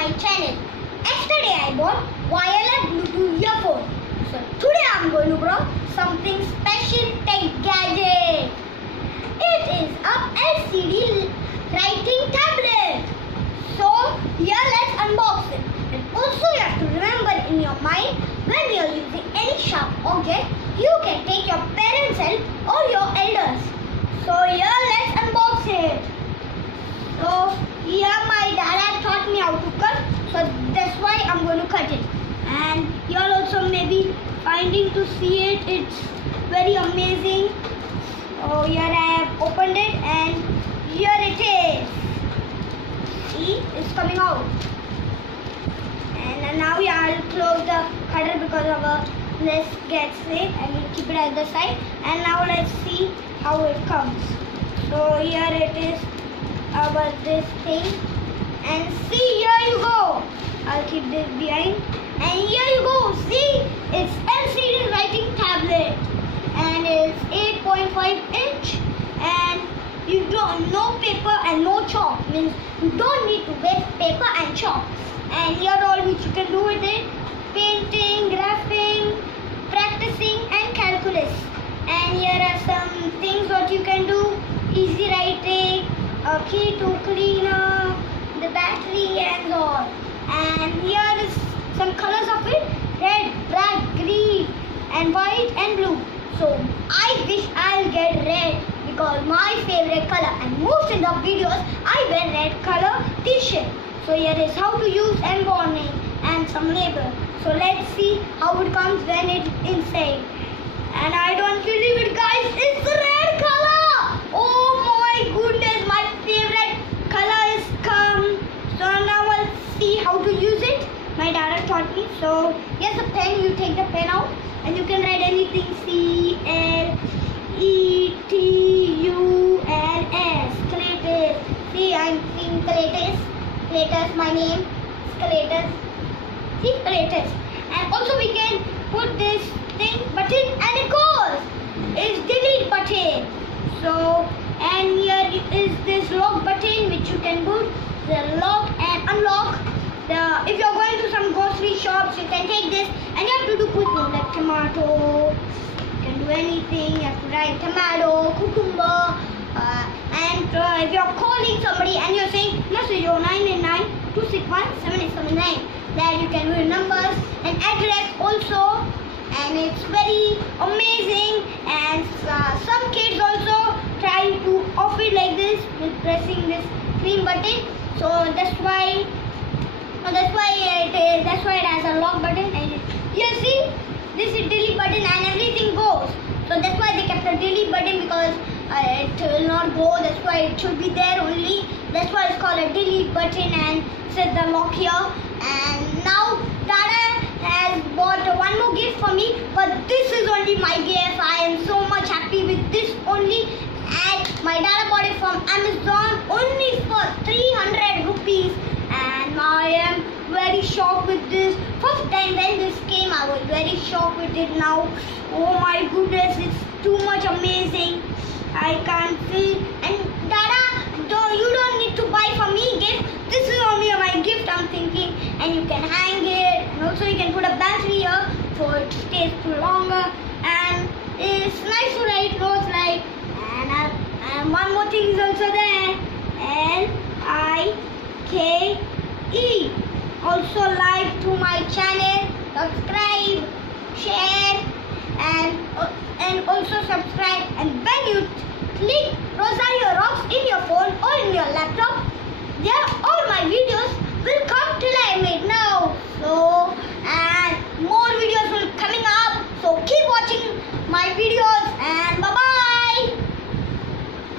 my channel. Yesterday I bought wireless Bluetooth earphone. So today I'm going to bring something special tech gadget. It is a LCD writing tablet. So here let's unbox it. And also you have to remember in your mind when you are using any sharp object, you can take your parents' help or your elders. So here let's unbox it. So here my dad had taught me how to cut, so that's why I'm going to cut it. And you're also maybe finding to see it. It's very amazing. So here I have opened it and here it is. See, it's coming out. And now I'll close the cutter because our this gets it and we keep it at the side. And now let's see how it comes. So here it is about this thing, and see, here you go. I'll keep this behind, and here you go. See, it's LCD writing tablet and it's 8.5 inch, and you don't no paper and no chalk, means you don't need to waste paper and chalk. And here all which you can do with it: painting, graphing, practicing and calculus. And here are some things what you can do: easy writing, a key to cleaner, the battery and all. And here is some colors of it: red, black, green and white and blue. So I wish I'll get red because my favorite color, and most in the videos I wear red color t-shirt. So here is how to use embossing and some label. So let's see how it comes when it's inside. And I don't believe it, guys, it's the red color. Oh my goodness, my favorite color is come. So now I'll see how to use it. My dad taught me. So here's a pen. You take the pen out and you can write anything: CLETUS. Cletus. See, I'm seeing Cletus. Cletus, my name is Cletus. See, Cletus. And also we can put this thing button and it goes. It's delete button. So, and here is this lock button which you can put the lock and unlock. If you're going to some grocery shops, you can take this and you have to do quick move like tomato. You can do anything. You have to write tomato, cucumber. And if you're calling somebody and you're saying message 0989-261-7879, then you can do numbers and address also. And it's very amazing. And some kids also try to off it like this with pressing this green button. So that's why it has a lock button. And you see, this is delete button and everything goes. So that's why they kept a delete button, because it will not go. That's why it should be there only. That's why it's called a delete button and set the lock here. And now Dada has bought one more gift for me, but this is only my gift. I am so much happy with this only. And my Dada bought it from Amazon only for 300 rupees. And I am very shocked with this. First time when this came, I was very shocked with it. Now, oh my goodness, it's too much amazing. I can't feel. And Dada, you don't need to buy for me gift. This is only my gift, I'm thinking. And you can hang it. And also you can put a battery here so it stays too longer. And it's nice to write notes like. And one more thing is also there. LIKE. Also like to my channel, subscribe, share, and also subscribe. And when you click Rosario Rocks in your phone or in your laptop, there all my videos will come till I make now. So